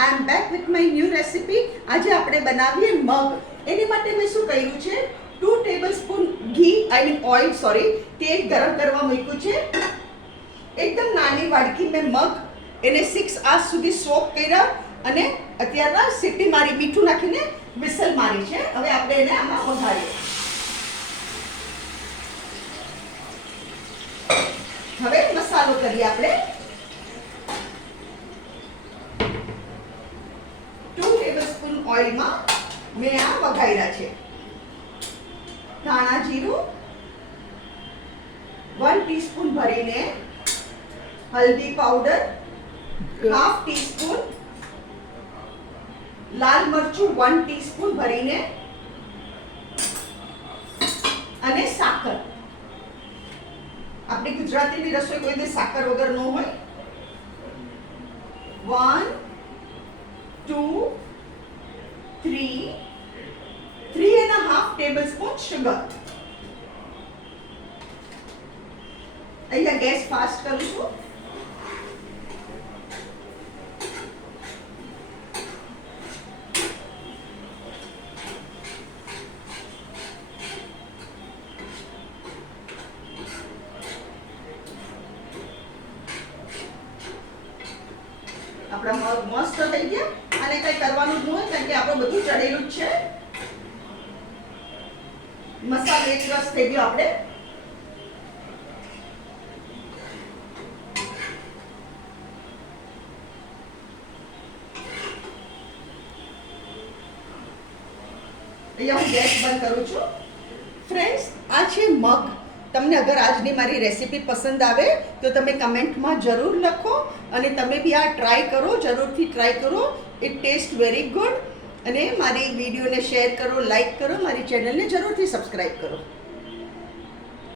I am back with my new recipe. આજે આપણે બનાવીએ મગ. એની માટે મેં શું કર્યું છે, 2 ટેબલસ્પૂન ઘી ઓઇલ તેલ ગરમ કરવા મૂક્યું છે. એકદમ નાની વાડકી મેં મગ એને 6 આસ સુધી સોક કર્યા અને અત્યારના સીટી મારી મીઠું નાખીને વિસલ મારી છે. હવે આપણે એને આમાં વઘારીએ. હવે મસાલો કરીએ આપણે. 2 ટેબલસ્પૂન ઓઇલમાં મેં આ વઘાર્યા છે. ધાણા જીરું 1 ટીસ્પૂન ભરીને, હલ્દી પાવડર 1/2 ટીસ્પૂન, લાલ મરચું 1 ટીસ્પૂન ભરીને અને સાકર. આપણી ગુજરાતીની રસોઈ કોઈ દિવસ સાકર વગર ન હોય. 1 2 3 3.5 ટેબલસ્પૂન સુગર. અહીંયા ગેસ ફાસ્ટ કરું છું. આપણા મગ મસ્ત થઈ ગયા. અને કઈ કરવાનું જ ન હોય કારણ કે આપણે બધું ચડેલું જ છે. મસાલો એક રસ થઈ ગયો. આપણે અહીંયા હું ગેસ બંધ કરું છું. ફ્રેન્ડ્સ, આ છે મગ. તમને અગર આજની મારી રેસીપી પસંદ આવે તો તમે કમેન્ટમાં જરૂર લખો અને તમે બી આ ટ્રાય કરો, જરૂરથી ટ્રાય કરો. It taste very good. અને મારી વિડીયોને શેર કરો, લાઈક કરો, મારી ચેનલને જરૂરથી સબસ્ક્રાઈબ કરો.